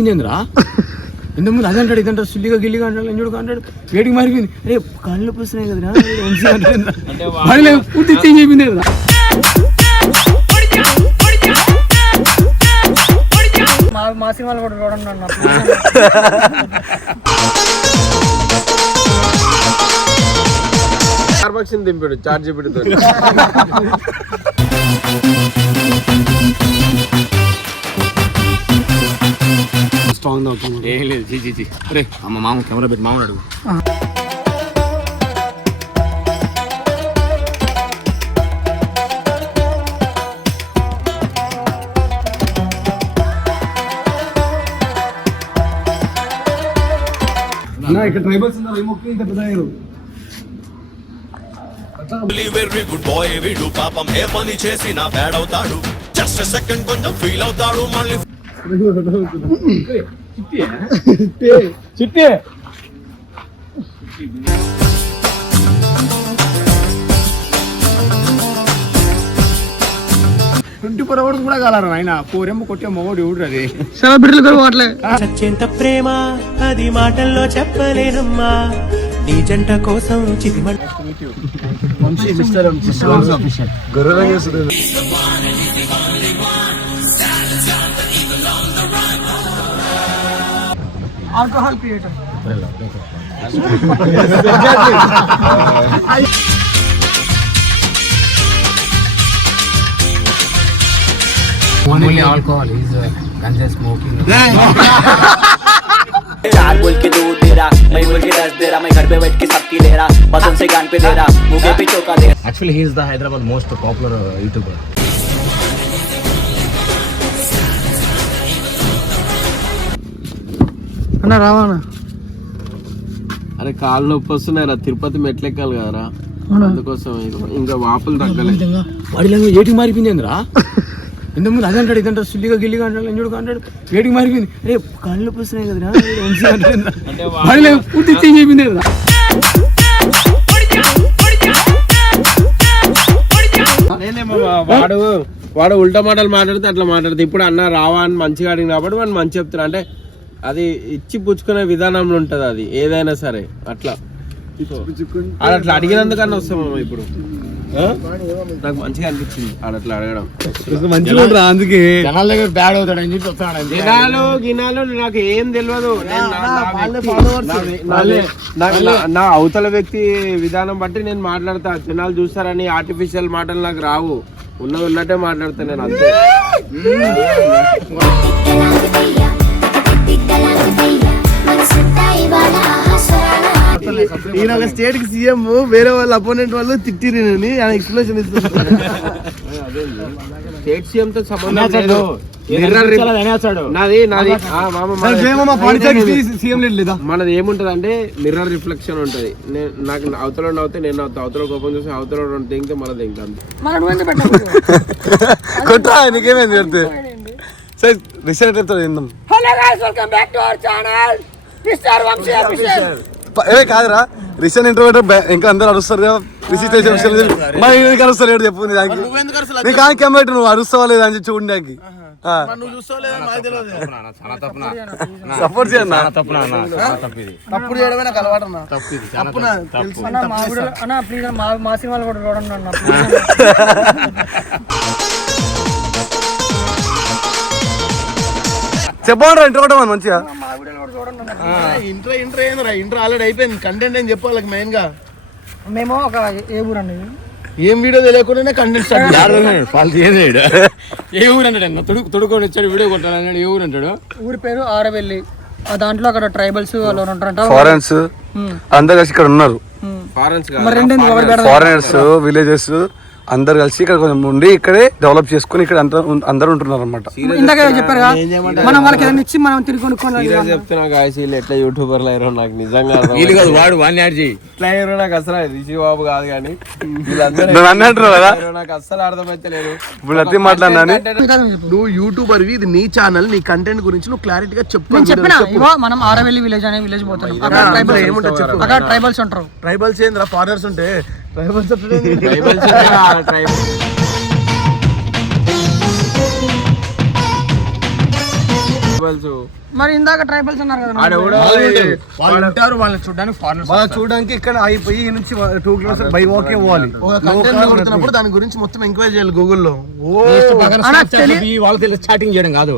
ఏంద్రా ఇంతకుముందు అది అంటాడు ఇదంటాడు సుల్లిగా గిల్లిగా అంటాడు ఎంజుడుగా అంటాడు వేడికి మారిపోయింది. రే కళ్ళు వస్తున్నాయి కదరా పూర్తి చేంజ్ అయిపోయింది కదా. మా సినిమాలు కూడా చూడండి అన్న. దింపాడు చార్జ్ పెడుతూ స్ట్రాంగ్ అవుతుంది. ఏం లేదు చీ అరే అమ్మ మామ కెమెరా పెట్టి మామూలు అడుగు. ఇక్కడ ట్రైబల్స్ ఉన్నారు ఏమొక్క ఇంకా పెద్దయ్యారు. వెరీ గుడ్ బాయ్ వీడు పాపం ఏ పని చేసినా బ్యాడ్ అవుతాడు. జస్ట్ సెకండ్ కొంచెం ఫీల్ అవుతాడు మళ్ళీ చిట్టి 24 hours కూడా కాలరు ఆయన పోరెమ్మ కొట్టే మొగోడు ఎవడు అది సెలబ్రిటీలు కూడా పోవట్లే. సచ్చేంత ప్రేమ అది మాటల్లో చెప్పలేనమ్మా నీ జంట కోసం alcohol creator only alcohol is ganja smoking. चार बोल के दो दे रहा, मैं बोल के 10 दे रहा, मैं घर पे बैठ के सबकी ले रहा, बदन से गान पे दे रहा, मुझे पे चौका दे रहा. Actually he is the Hyderabad most popular YouTuber. అన్న రావానా? అరే కాళ్ళు నొప్పి వస్తున్నాయి రా, తిరుపతి మెట్లెక్కాలి కదరా, అందుకోసం ఇంకా వాపులు తగ్గలేదు. వాడిలో ఏటికి మారిపోయింది రా. ఇంతకుముందు అది అంటాడు ఇదంటాడు సుల్లిగా గిల్లిగా అంటాడు ఎంజుడుగా అంటాడు వేడికి మారిపోయింది. రే కళ్ళు వస్తున్నాయి కదరా వాడిలో పూర్తి చేంజ్ అయిపోయింది కదా. వాడు ఉల్టా మాటలు మాట్లాడితే అట్లా మాట్లాడితే ఇప్పుడు అన్న రావా అని మంచిగా అడిగిన కాబట్టి వాడు మంచి చెప్తున్నా. అంటే అది ఇచ్చి పుచ్చుకునే విధానంలో ఉంటది అది ఏదైనా సరే. అట్లా అట్లా అడిగినందుకన్నా వస్తామా ఇప్పుడు. నాకు మంచిగా అనిపించింది అట్లా అడగడం. మంచిగా అందుకే జనాల దగ్గర బ్యాడ్ అవుతాడు అని చెప్పి వస్తాడు. గినాలు నాకు ఏం తెలియదు. నా అవతల వ్యక్తి విధానం బట్టి నేను మాట్లాడతా. జనాలు చూస్తారని ఆర్టిఫిషియల్ మాటలు నాకు రావు. ఉన్నట్టే మాట్లాడతా నేను అంతే. ఈయన ఒక స్టేట్ కి సీఎం, వేరే వాళ్ళ అపోనెంట్ వాళ్ళు తిట్టిరని ఆయన ఎక్స్ప్లెనేషన్ ఇస్తున్నారు. స్టేట్ సీఎం తో సంబంధం లేదు. మనది ఏముంటది అంటే మిర్రర్ రిఫ్లెక్షన్ ఉంటది. నాకు అవతల నవ్వుతే నేను అవతల కోపం చూసి అవతల ఇంకా మనది ఇంకా కొట్టా నీకేమైంది పెడితే సరే రీసెంట్ వెళ్తాం. ఏ కాదురా రీసెంట్ ఇంటర్వ్యూ ఇంకా అందరు అరుస్తారు కదా. రిసీవ్ అరుస్తారు చెప్పు దానికి నీ కానీ కెమెరా నువ్వు అరుస్తావా లేదా అని చూడడానికి సపోర్ట్ చేయన్నా. తప్పుడు చేయడమే నాకు అలవాటు అన్న. మా సినిమాలు కూడా చూడండి అన్న. చెప్పండి ఇంటర్ కూడా మంచిగా ఇంటర్ ఏందిరా, ఇంటర్ ఆల్రెడీ అయిపోయింది. కంటెంట్ ఏం చెప్పాలి మెయిన్ గా. మేము ఒక ఏ ఊరు అండి, ఏం వీడియో తెలియకుండానే కంటెంట్ స్టార్ట్. ఏ ఊరు అంటాడు తొడుకొని వచ్చాడు వీడియో కొట్టాలన్నాడు. ఏ ఊరు అంటాడు? ఊరి పేరు ఆరవెల్లి. దాంట్లో అక్కడ ట్రైబల్స్ వాళ్ళు ఉంటారంట. ఫారెన్స్ అందరు కలిసి ఇక్కడ ఉన్నారు. ఫారెనర్స్ విలేజెస్ అందరు కలిసి ఇక్కడ కొంచెం ఉండి ఇక్కడే డెవలప్ చేసుకుని ఇక్కడ అందరు ఉంటున్నారు అనమాట. ఇందాక చెప్పారు మనం వాళ్ళకి ఏదైనా ఇచ్చి మనం తిరిగి కొనుక్కోవాలి. చెప్తున్నా గాయస్ వీళ్ళు ఎట్లా యూట్యూబర్లు అయ్యారో నాకు నిజంగా వాడు వాడిని యాడ్ చేయి. ఎట్లా అయ్యారో నాకు అసలు రిషి బాబు కాదు కానీ నాకు అస్సలు అర్థమైతే లేదు. ఇప్పుడు మాట్లాడినా నువ్వు యూట్యూబర్ ఇది నీ ఛానల్, నీ కంటెంట్ గురించి నువ్వు క్లారిటీగా చెప్పు. చెప్పినా మనం ఆరవెల్లి విలేజ్ అనే విలేజ్ పోతున్నాం. అక్కడ ట్రైబల్స్ ఉంటారు. ట్రైబల్స్ ఏంద్రా ఫారినర్స్ ఉంటే ట్రైబల్స్ ట్రైబల్స్. మరి ఇందాక ట్రైబల్స్ అన్నారు కదా ఆడెవడో వాళ్ళు ఉంటారు, వాళ్ళని చూడడానికి ఫారెనర్స్ వాళ్ళ చూడడానికి ఇక్కడ అయిపోయి ఈ నుంచి 2 కిలోమీటర్స్ బై వాకే పోవాలి. దాని గురించి మొత్తం ఎంక్వైరీ చేయాలి గూగుల్లో. వాళ్ళకి స్టార్టింగ్ చేయడం కాదు,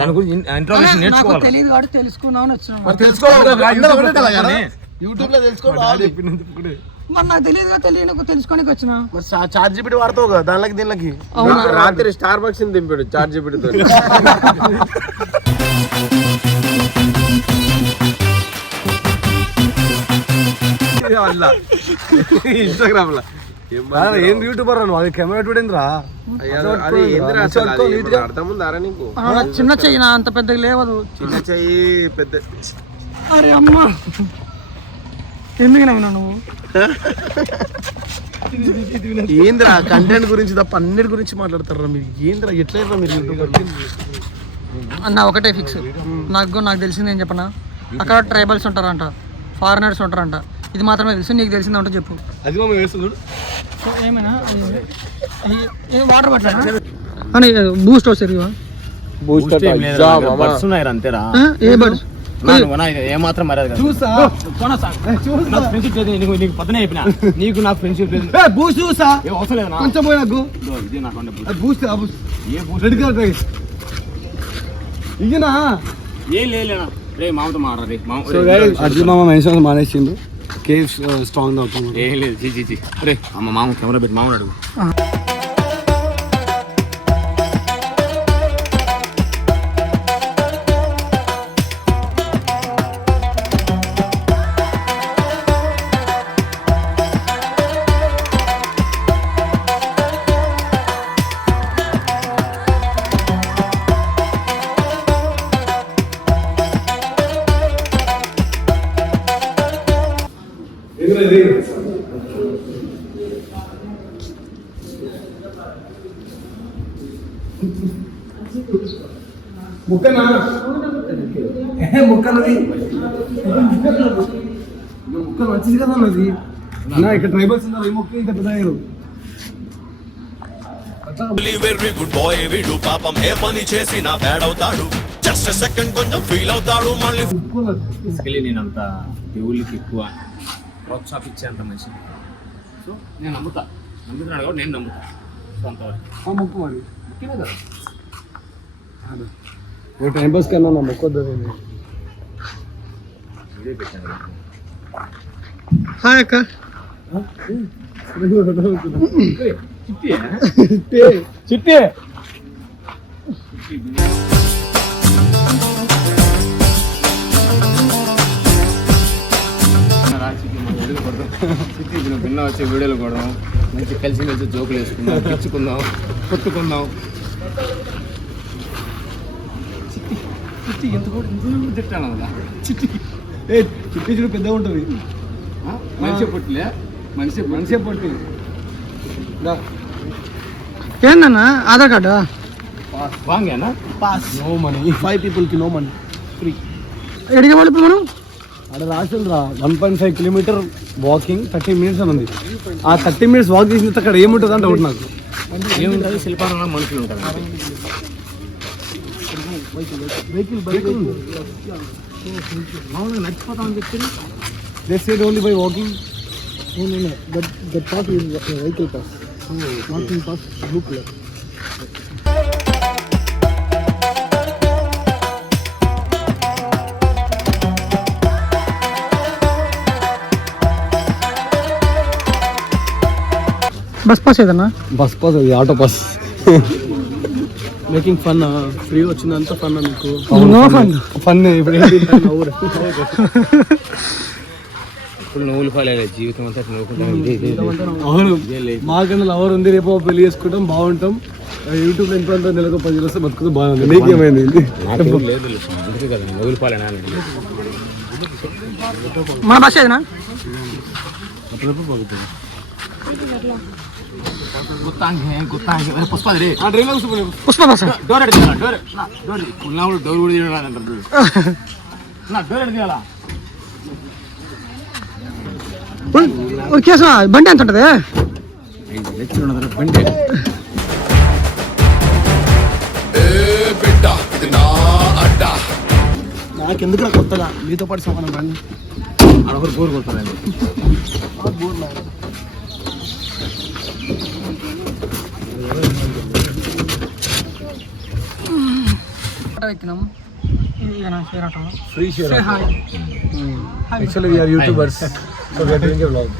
దాని గురించి ఇన్ఫర్మేషన్ నాకు నేర్చుకోవాలి. తెలియదు కాబట్టి తెలుసుకుందామని వచ్చినాం. యూట్యూబ్ లో తెలుసుకోవాలి. మరి నాకు తెలియదుగా, తెలుసుకోనికి వచ్చిన. చార్జ్ జీపీటీ వాడతావు కదా దానికి దీనికి. రాత్రి స్టార్ బక్స్ దింపాడు చార్జ్ జీపీటీతో. ఇన్స్టాగ్రామ్ లో ఏం యూట్యూబర్ అను అది కెమెరా చూడేంద్రా అది అర్థం ఉందారా నీకు? చిన్న చెయ్యి నా అంత పెద్దగా లేవదు. చిన్న చెయ్యి పెద్ద. అరే అమ్మా ఎందుకు నవ్వినా నువ్వు? ఏంద్రా కంటెంట్ గురించి తప్ప అన్నిటి గురించి మాట్లాడతారా మీరు? ఏంద్రా ఎట్లా మీరు యూట్యూబర్? అన్న ఒకటే ఫిక్స్, నాకు తెలిసింది ఏం చెప్పనా, అక్కడ ట్రైబల్స్ ఉంటారంట, ఫారినర్స్ ఉంటారంట. ఇది మాత్రమే తెలుసు. నీకు తెలిసిందంటే చెప్పు. అది మమ్మీ వేస్తుంది ఏమైనా వాటర్ పట్ల అని బూస్ట్ వస్తుంది బర్డ్స్ ఉన్నాయి అంతేరా. ఏ బర్డ్స్? ఏమాత్రం మర్యాద నీకు పొద్దునే చెప్పిన, నీకు నాకు ఫ్రెండ్షిప్ లేదు. బూస్ట్ చూసా అవసరం లేదు కొంచెం పోయి నాకు బూస్ట్ రెడ్ కలర్ ఇయ్యనా ఏం లేనా రే మామతో మాట్లాడే అర్జున్ మామ మెన్షన్ మానేసిండు. కేవ్ స్ట్రాంగ్ అవుతాం. ఏం లేదు చీ రే అమ్మ మామ కెమెరా పెట్టి మామూలు అడుగు. ముక్కనా ముక్కలది ముక్క మంచిది కదా అన్నది. ఇక్కడ ట్రైబల్స్ ఉన్నారు. ఈ ముక్క ఇంకా పెద్దయ్యారు. వెరీ గుడ్ బాయ్ వీడు పాపం ఏ పని చేసినా బ్యాడ్ అవుతాడు. జస్ట్ సెకండ్ కొంచెం ఫీల్ అవుతాడు మళ్ళీ. బేసికలీ నేను అంత దేవుళ్ళకి ఎక్కువ ప్రోత్సాహించేంత మనిషి. సో నేను నమ్ముతున్నాడు కాబట్టి నేను నమ్ముతాను. సో అంతవరకు ముక్కు మరి ముఖ్యమే కదా. టైం పాస్ కన్నా నా మొక్కొద్దు. హాయ్ అక్క. చిట్టి భిన్న వచ్చే వీడియోలు కూడా మంచి కలిసి జోకులు వేసుకుందాం, తెచ్చుకుందాం, కొట్టుకుందాం. చిట్టి ఎంత కూడా తిట్టాను కదా. చిట్టి చూడు పెద్దగా ఉంటుంది. మనిషి పుట్టిలే మనిషి పట్టి ఏందన్నా ఆధార్ కార్డా? వాంగేనా పాస్ నో మనీ. 5 people కి నో మనీ ఫ్రీ. ఎడిగే వాళ్ళు ఇప్పుడు మనం అక్కడ రాసిండ్రా 1.5 కిలోమీటర్ వాకింగ్ 30 minutes అని ఉంది. ఆ 30 minutes వాక్ చేసిన అక్కడ ఏముంటుంది అంటే ఒకటి నాకు ఏముంటుంది, శిల్పారాయణ మనుషులు ఉంటారు. మామూలుగా నచ్చిపోతామని చెప్తే they said only by walking. That pass is vehicle pass. Walking pass blue color. Bus pass ఏదన్నా? బస్ పాస్ అది auto pass. Making fun free వచ్చిందంతా ఫన్ మీకు. No fun. ఫన్ ఇప్పుడు ఇప్పుడు నువ్వులు పాలే జీవితం అంతా నవ్వుకుంటాం. అవును మాకన్నా లవర్ ఉంది, రేపు పెళ్లి చేసుకుంటాం, బాగుంటాం. యూట్యూబ్లో ఎంతో అంతా నెలకు 10 వస్తే బతుకుతూ బాగుంది. నీకేమైంది? లేదు అందుకే కదా నువ్వులు పాలేనా. మన బస్ ఏదన్నా? పుష్ప రే పుష్ప బస్. డోర్ అడిగాల డోర్ ఉన్నప్పుడు డోర్ కూడా తీయడంటారు. డోర్ అడిగాల కేసు బండి ఎంత ఉంటుంది? బండి బిడ్డ ఇది నా అడ్డా నాకు ఎందుకు కొత్తగా మీతో పాటు సమానం కానీ అడొకరు బోర్ కొడతానండి. ఎక్కినాము free share hi actually we are YouTubers so we are doing a vlog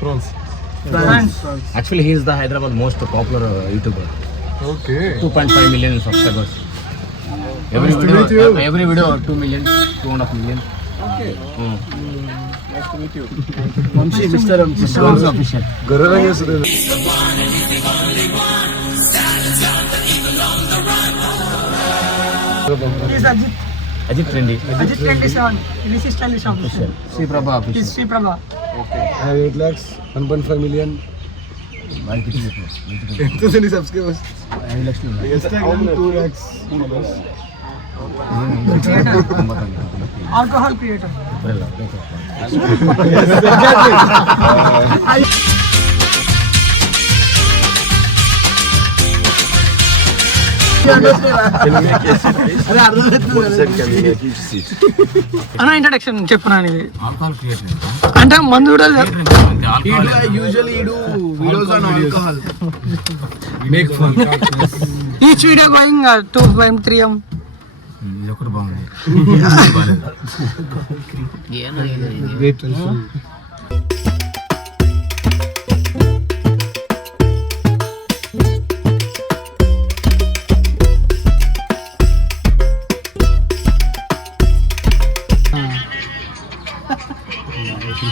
France Actually, he is the Hyderabad most popular YouTuber. Okay 2.5 million subscribers. Every video 2 million, 2.5 million. Okay Mm. Nice to meet you Vamshi mister Official. గొర్రెలా చేస్తుంది Ajit Trendy. Ajit 27 this is 27 Sri Prabha official. this Sri Prabha I have 8 lakhs 1.5 million ఎంతమంది subscribers 5 లక్షలు. Instagram 2 lakhs followers alcohol creator అన్న introduction చెప్పునా ఇది Alcohol creator. అంటే మందు కూడా usually do videos on alcohol Make fun. Each video going 2 3 ఇది ఒకటి బాగుంది.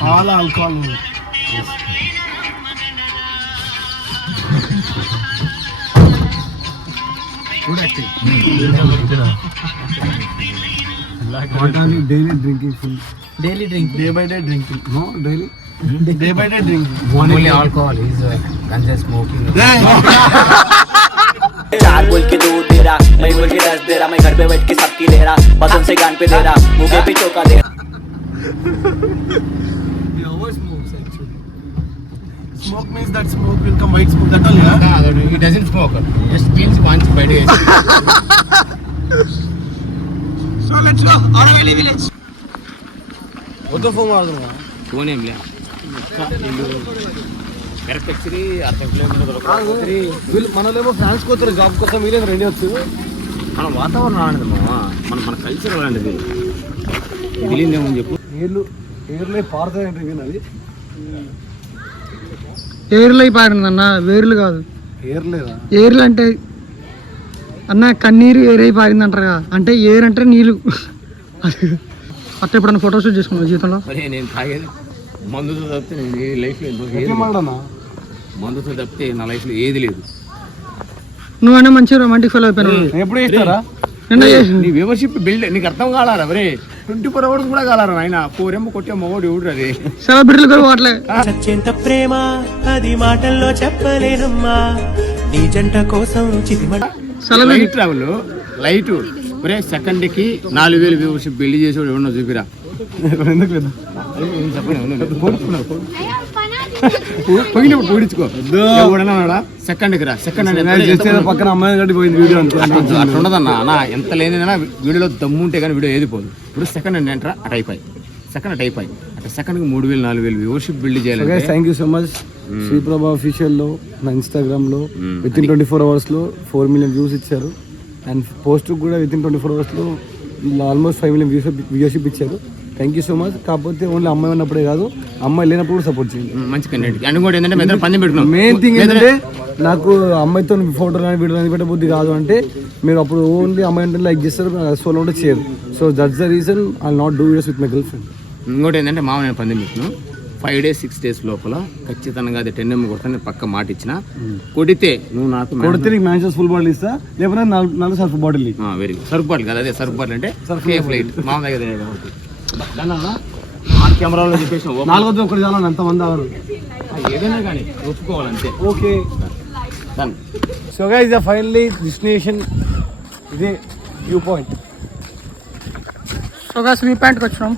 చాలా alcohol daily drinking full daily drink day by day drinking no daily day by day drinking Only alcohol. He's ganja smoking. चार बोल के दो दे रहा, मैं बोल के 10 दे रहा, मैं घर पे बैठ के सबकी ले रहा, बदन से गान पे दे रहा, मुंह पे चौका दे रहा. Smoke means that smoke will come white smoke. That all, yeah. He doesn't smoke. Just kills once by day. So let's go Aravelli village phone ఏం లే కరెక్ట్ యాక్చువల్లీ 60 కిలోమీటర్లు వీళ్ళు మనలేమో ఫ్రాన్స్ పోతారు జాబ్ కోసం వీళ్ళేమో రెడీ వచ్చు మన వాతావరణం అలాంటిది మామ, మన కల్చర్ అలాంటిది. తెలియదేమని చెప్పు. ఏర్లే పారుతాయంటే వీళ్ళది ఏర్లు అయి పారిందన్న వేర్లు కాదు ఏర్లేదా ఏర్లు అంటే అన్న కన్నీరు ఏరై పారింది అంటారు అంటే ఏర్ అంటే నీళ్ళు అట్లా ఎప్పుడన్నా ఫోటోషూట్ చేసుకున్నావు జీవితంలో అరే నేను తాగేది మందుతో తప్పితే నేను ఏ లైఫ్లో ఎట్లా మాడనా మందుతో తప్పితే నా లైఫ్లో ఏది లేదు. నువ్వైనా మంచి రొమాంటిక్ ఫీల్ అయిపోయినావు ఎప్పుడు చేస్తారా నిన్న నీ వ్యూవర్షిప్ బిల్డ్ నీకు అర్థం కాలారా అవరే 24 hours కూడా కాలారా ఆయన 4 ఏమో కొట్టే మగోడు ఎవడు అది సెలబ్రిటీలు కూడా పోవట్లే సత్యంత ప్రేమ అది మాటల్లో చెప్పలేనమ్మా నీ జంట కోసం చితిమట లైట్ ట్రావెల్ లైట్ ఒరే సెకండ్కి 4000 వ్యూవర్షిప్ బిల్డ్ చేసేవాడు ఎవడన్నా చూపిరా. ఎందుకు లేదు పోయినప్పుడు పోడించుకో ఎవడన్నా సెకండ్కి రా సెకండ్ పక్కన అమ్మాయి గట్టి పోయింది వీడియో అనుకో అట్లా ఉండదన్నా అన్న ఎంత లేదైనా వీడియోలో దమ్ము ఉంటే కానీ వీడియో ఏది పోదు. ఇప్పుడు సెకండ్ అంటే అంటారా అటు అయిపోయి సెకండ్ అటు అయిపోయి అట్లా సెకండ్కి 3000 4000 వ్యూవర్షిప్ బిల్డ్ చేయాలి. Thank you so much Sriprabha అఫీషియల్లో నా ఇన్స్టాగ్రామ్లో విత్ ఇన్ 24 అవర్స్లో 4 million వ్యూస్ ఇచ్చారు అండ్ పోస్ట్ కూడా విత్ ఇన్ 24 అవర్స్లో ఆల్మోస్ట్ 5 million వ్యూవర్షిప్ ఇచ్చారు. Thank you so much. కాకపోతే ఓన్లీ అమ్మాయి ఉన్నప్పుడే కాదు అమ్మాయి లేనప్పుడు కూడా సపోర్ట్ చేయండి. మంచి కంటెంట్ అండ్ కూడా ఏంటంటే మేము పందెం పెట్టుకున్నాం. మెయిన్ థింగ్ ఏంటంటే నాకు అమ్మాయితో ఫోటో కానీ వీడియో కానీ పెట్టబుద్ధి కాదు అంటే మీరు అప్పుడు ఓన్లీ అమ్మాయి అంటే లైక్ చేస్తారు సోలో ఉంటే చేయరు. So that's the reason I not do videos with my girl friend. ఇంకోటి ఏంటంటే మామ నేను పందెం పెట్టినాను 5 days 6 days లోపల ఖచ్చితంగా అది 10M కొడతాను నేను పక్క మాట ఇచ్చిన. కొడితే నువ్వు నాకు కొడితే నీకు మ్యాచెస్ ఫుల్ బాటిల్ ఇస్తా లేకపోతే 4 Surf bottle very good. Surf bottle కదా అదే సర్ఫ్ బాటిల్ అంటే ఫ్లైట్ మామ దగ్గర కెమెరాలో చెప్పేసి 4 ఒకటి చాలా ఎంతమంది అవరు ఏదైనా కానీ ఒప్పుకోవాలంతే. Okay done. So guys finally destination ఇదే view point. So guys view పాయింట్కి వచ్చినాం.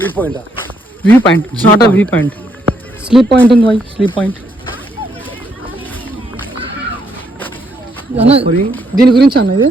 View point view point it's not a view point sleep point ఉంది వై స్లీప్ పాయింట్ అన్న దీని గురించి అన్న ఇది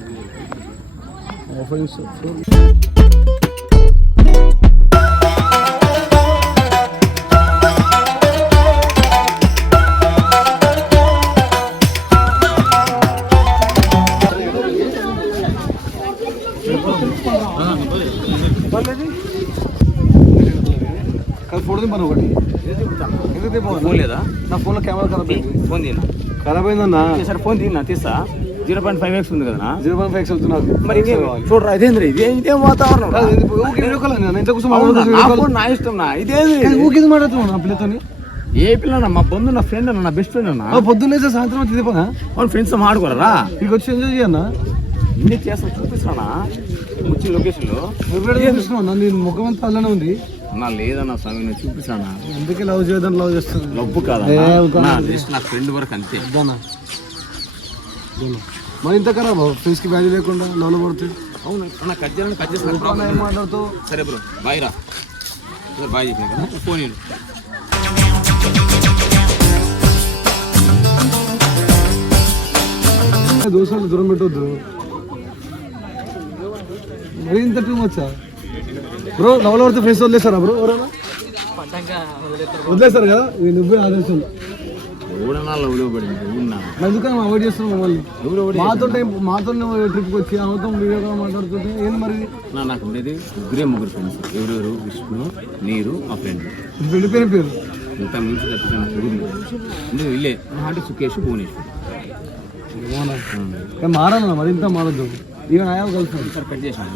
ఫోటో దింపాను ఒకటి ఫోన్ లేదా నా ఫోన్లో కెమెరా ఖరాబ్ అయింది. ఫోన్ తీనా ఖరాబ్ అయిందన్నా. సరే ఫోన్ తీనా తీస్తా 0.5x ఉంది కదా 0.5 వెళ్తున్నారు. మరి చూడరా ఇదేంద్ర ఇదేం వాతావరణం నా ఇష్టం నా ఇదేంది ఊకింది మాట్లాడుతున్నావు నా పిల్లతోని. ఏ పిల్ల మా బంధు నా ఫ్రెండ్ అన్న నా బెస్ట్ ఫ్రెండ్ అన్న పొద్దున్నే సాయంత్రం వచ్చి తిప్పనా అవును ఫ్రెండ్స్ ఆడుకోరా ఇక్కడికి వచ్చి ఎంజాయ్ చేయన్నా. ఇన్ని చేస్తా చూపిస్తానా వచ్చిన లొకేషన్ లో ఎప్పుడు చూపిస్తున్నావు నీ ముఖం అంతా అలానే ఉంది. నా లేదన్నా స్వామి నేను చూపిస్తానా అందుకే లవ్ చేయదని లవ్ చేస్తాను. లవ్ కాదా జస్ట్ నా ఫ్రెండ్ వరకు అంతే మరి ఇంత ఖరాబ్ ఫ్రెండ్స్ కి వాల్యూ లేకుండా లవ్ పడితే. అవును అన్న కట్ చేసి ఏం మాట్లాడుతావు. సరే బ్రో బాయ్ రా బాయ్ చెప్పిన కదా ఫోన్ దోస్తులు దూరం పెట్టవద్దు. మరి ఇంత టూ వచ్చా బ్రో. లవ్ పడితే ఫ్రెండ్స్ వదిలేస్తారా బ్రో? ఎవరైనా వదిలేస్తారు కదా. నువ్వే ఆదర్శం. ఎందుకని అవాయిడ్ చేస్తున్నావు మమ్మల్ని? మాతో ట్రిప్కి వచ్చి అవతం వీడియో కూడా మాట్లాడుతుంటే ఏంది మరి? నాకు ఉండేది ముగ్గురు ఫ్రెండ్స్. ఎవరెవరు విష్ణు నీరు మా ఫ్రెండ్ వెళ్ళిపోయిన పేరు ఇంత మించి తప్పిన నువ్వు ఇల్లే అంటే సుకేష్ భువనేశ్వర్ మారాలన్నా మరి ఇంత మారద్దు. ఇక నాయా కలిసి కట్ చేసాను